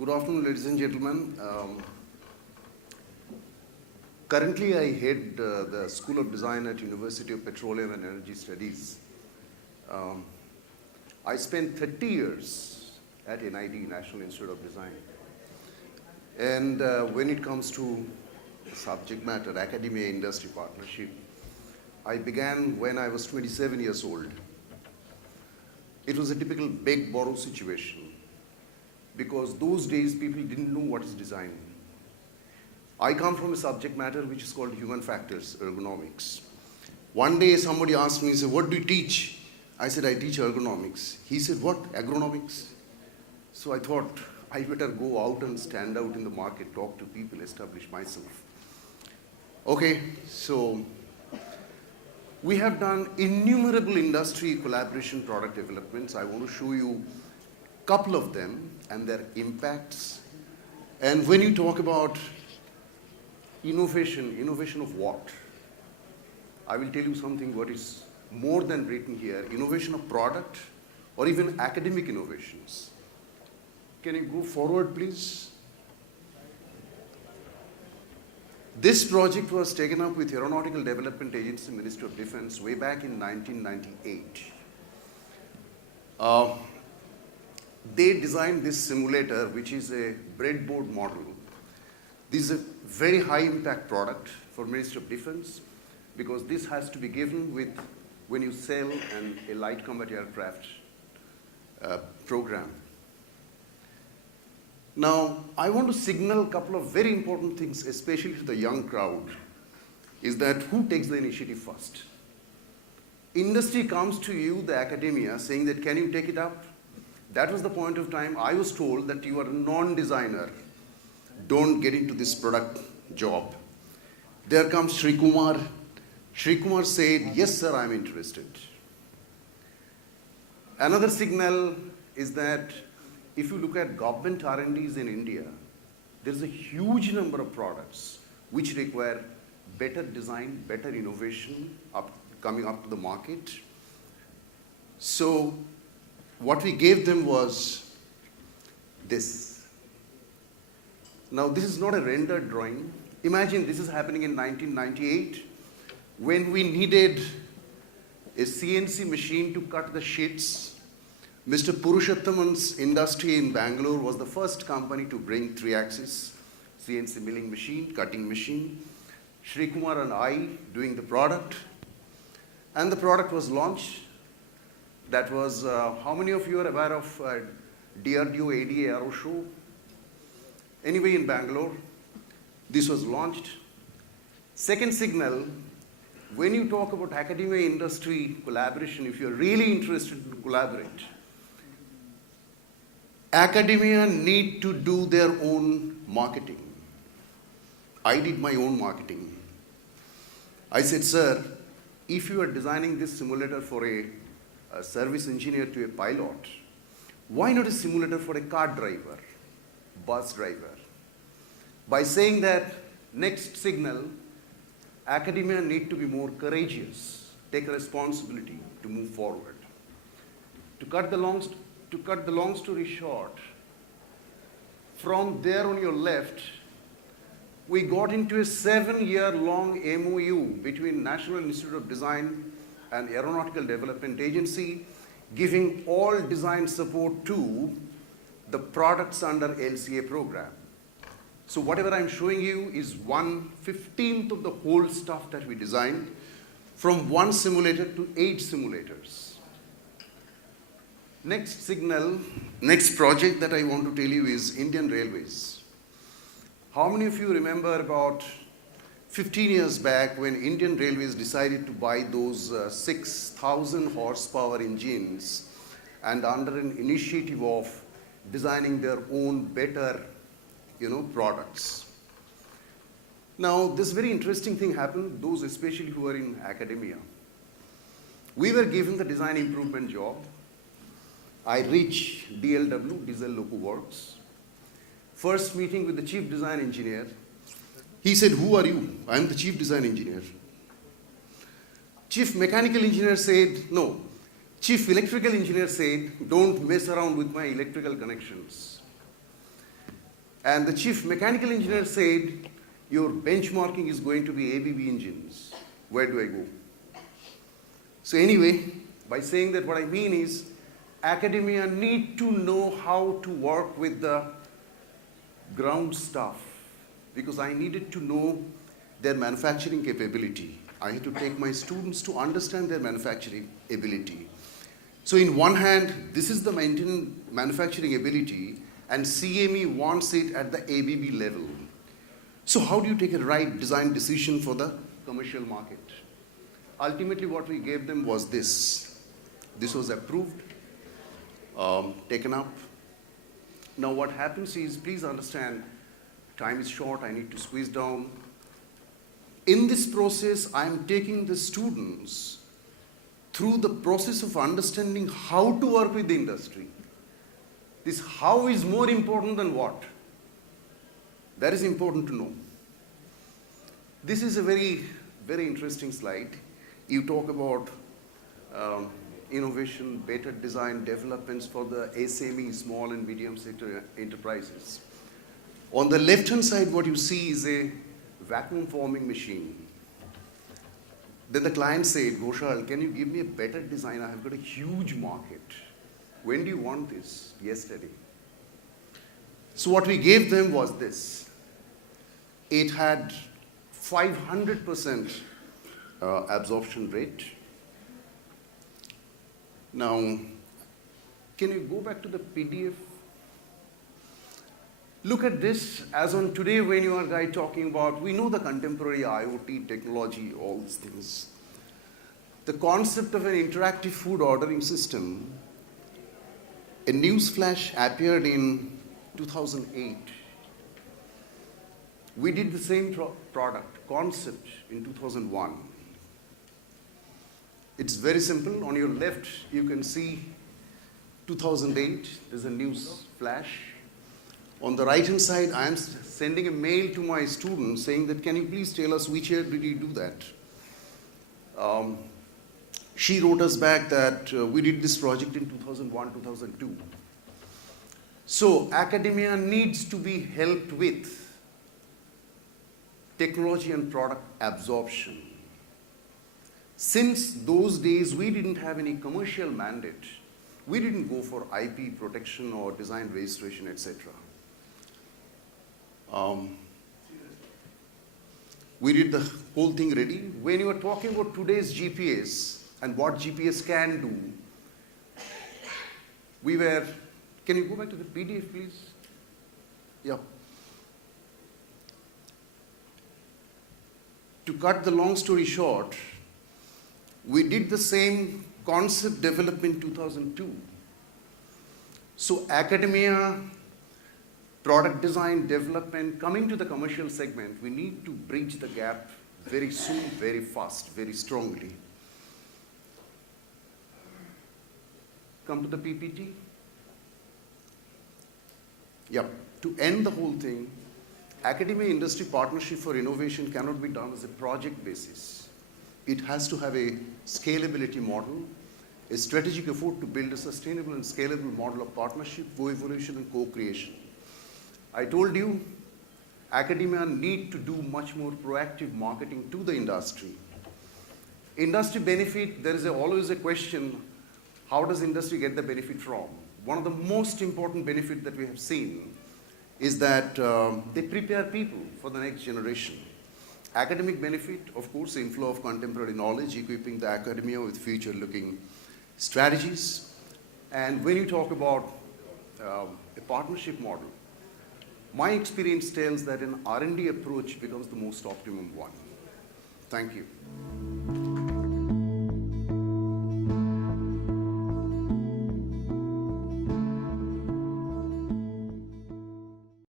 Good afternoon, ladies and gentlemen. Currently, I head the School of Design at University of Petroleum and Energy Studies. I spent 30 years at NID, National Institute of Design. And when it comes to subject matter, academia-industry partnership, I began when I was 27 years old. It was a typical beg-borrow situation because those days people didn't know what is design. I come from a subject matter which is called human factors, ergonomics. One day somebody asked me, he said, what do you teach? I said, I teach ergonomics. He said, what, agronomics? So I thought, I better go out and stand out in the market, talk to people, establish myself. Okay, so we have done innumerable industry collaboration product developments. I want to show you a couple of them and their impacts. And when you talk about innovation of what? I will tell you something what is more than written here, innovation of product or even academic innovations. Can you go forward, please? This project was taken up with Aeronautical Development Agency, Ministry of Defense, way back in 1998. They designed this simulator, which is a breadboard model. This is a very high impact product for Ministry of Defense because this has to be given with when you sell a light combat aircraft program. Now, I want to signal a couple of very important things, especially to the young crowd, is that who takes the initiative first? Industry comes to you, the academia, saying that can you take it up? That was the point of time I was told that you are a non-designer. Don't get into this product job. There comes Shri Kumar. Shri Kumar said, yes, sir, I'm interested. Another signal is that if you look at government R&Ds in India, there's a huge number of products which require better design, better innovation coming up to the market. So what we gave them was this. Now this is not a rendered drawing. Imagine this is happening in 1998 when we needed a CNC machine to cut the sheets. Mr. Purushottam's industry in Bangalore was the first company to bring 3-axis CNC milling machine, cutting machine. Shri Kumar and I doing the product. And the product was launched. That was, how many of you are aware of DRDO ADA Aero Show? Anyway, in Bangalore, this was launched. Second signal, when you talk about academia-industry collaboration, if you're really interested to collaborate, academia need to do their own marketing. I did my own marketing. I said, sir, if you are designing this simulator for a service engineer to a pilot, why not a simulator for a car driver, bus driver? By saying that, next signal, academia need to be more courageous, take responsibility to move forward. To cut the long story short, from there on your left, we got into a 7-year-long MOU between National Institute of Design and Aeronautical Development Agency, giving all design support to the products under LCA program. So whatever I'm showing you is 1/15 of the whole stuff that we designed, from 1 simulator to 8 simulators. Next signal, next project that I want to tell you is Indian Railways. How many of you remember about 15 years back when Indian Railways decided to buy those 6,000 horsepower engines and under an initiative of designing their own better, products? Now, this very interesting thing happened, those especially who are in academia. We were given the design improvement job. I reach DLW, Diesel Loco Works. First meeting with the chief design engineer. He said, who are you? I'm the chief design engineer. Chief mechanical engineer said, no. Chief electrical engineer said, don't mess around with my electrical connections. And the chief mechanical engineer said, your benchmarking is going to be ABB engines. Where do I go? So anyway, by saying that, what I mean is academia need to know how to work with the ground staff, because I needed to know their manufacturing capability. I had to take my students to understand their manufacturing ability. So in one hand, this is the manufacturing ability, and CME wants it at the ABB level. So how do you take a right design decision for the commercial market? Ultimately, what we gave them was this. This was approved, taken up. Now what happens is, please understand, time is short, I need to squeeze down. In this process, I am taking the students through the process of understanding how to work with the industry. This how is more important than what. That is important to know. This is a very, very interesting slide. You talk about innovation, better design developments for the SME, small and medium sector enterprises. On the left-hand side, what you see is a vacuum forming machine. Then the client said, Ghoshal, can you give me a better design? I have got a huge market. When do you want this? Yesterday. So what we gave them was this. It had 500% absorption rate. Now, can you go back to the PDF? Look at this, as on today when you are guys talking about, we know the contemporary IoT technology, all these things. The concept of an interactive food ordering system, a news flash appeared in 2008. We did the same product, concept, in 2001. It's very simple. On your left, you can see 2008, there's a news flash. On the right-hand side, I am sending a mail to my students saying that, can you please tell us which year did you do that? She wrote us back that we did this project in 2001, 2002. So academia needs to be helped with technology and product absorption. Since those days, we didn't have any commercial mandate. We didn't go for IP protection or design registration, etc. We did the whole thing ready. When you are talking about today's GPS and what GPS can do, we were, can you go back to the PDF, please? Yeah. To cut the long story short, we did the same concept development in 2002. So academia, product design, development, coming to the commercial segment, we need to bridge the gap very soon, very fast, very strongly. Come to the PPT. Yep. To end the whole thing, academia-industry partnership for innovation cannot be done as a project basis. It has to have a scalability model, a strategic effort to build a sustainable and scalable model of partnership, co-evolution, and co-creation. I told you, academia need to do much more proactive marketing to the industry. Industry benefit, there is always a question, how does industry get the benefit from? One of the most important benefits that we have seen is that they prepare people for the next generation. Academic benefit, of course, inflow of contemporary knowledge, equipping the academia with future-looking strategies. And when you talk about a partnership model, my experience tells that an R&D approach becomes the most optimum one. Thank you.